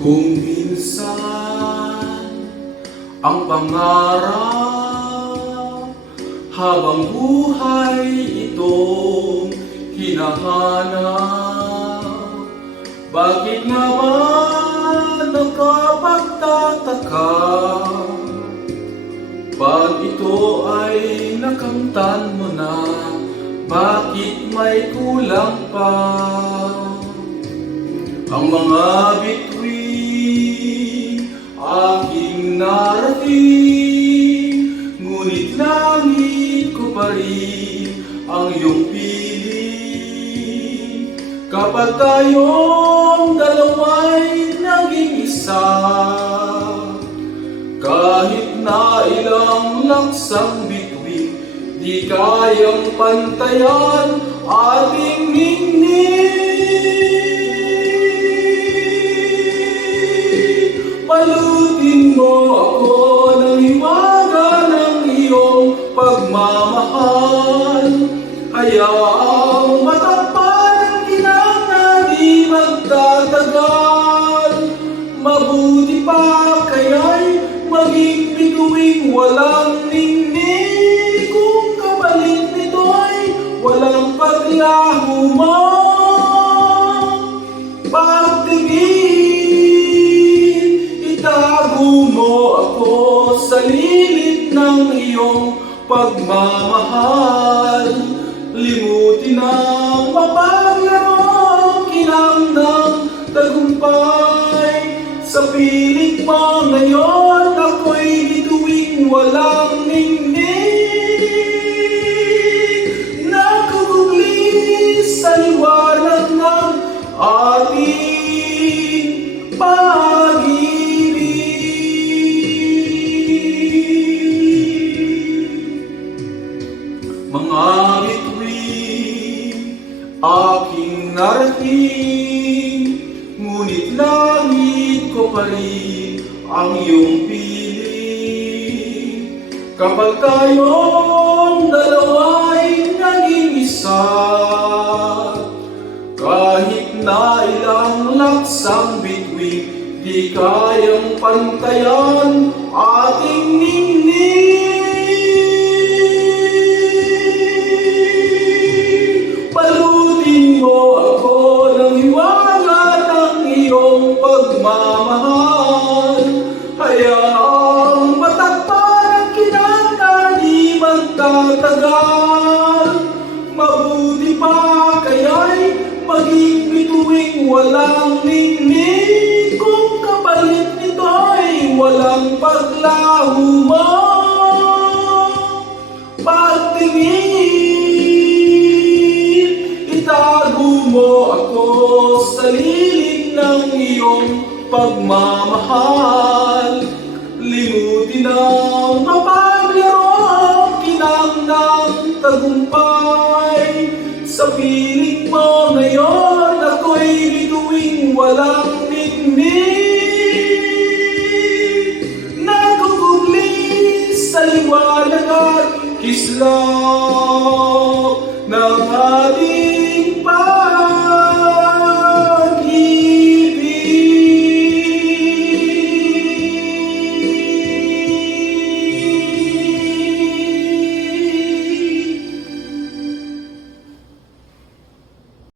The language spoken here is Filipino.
Kung minsan ang pangarap habang buhay itong hinahanap, bakit nga ba nakapagtataka pag ito ay nakamtan mo na? Bakit may kulang pa? Ang mga bituin aking narating, ngunit langit ko pa rin ang iyong piling. Kapag tayong dalawa'y naging isa, kahit na ilang laksang bituin, di kayang pantayan ating ningning. Palutin mo ako ng hiwaga ng iyong pagmamahal. Hayaang matakpan ang ginang na di magtatagal. Mabuti pa kaya'y maging bituing walang ningning, kung kapalit nito ay walang paglaho mo. Pagtingin, itago mo ako sa lilit ng iyong pagmamahal. Limutin ang mapaglaro, kinang ng tagumpay. Sa piling mo ngayon, ako'y bituing walang ningning. Nakugugli sa liwanag ng ating pag-ibig. Mga bituin aking narating, ngunit langit ko pa rin ang iyong piling. Kapag tayong dalawa'y naging isa, kahit na ilang laksang bituin, di kayang pantayan ating ningning. Palutin mo ako ng hiwaga ng iyong pagmamahal. Hayaang matakpan ang kinang na di magtatagal. Mabuti pa kaya'y maging bituing walang ningning, kung kapalit nito ay walang paglaho mo. Pagtingin, itago mo ako sa lilit ng iyong pagmamahal. Limutin ang mapaglaro, kinang ng tagumpay. Sa piling mo ngayon, ako'y bituing walang ningning. Nagugugli sa liwanag at kislap ng ating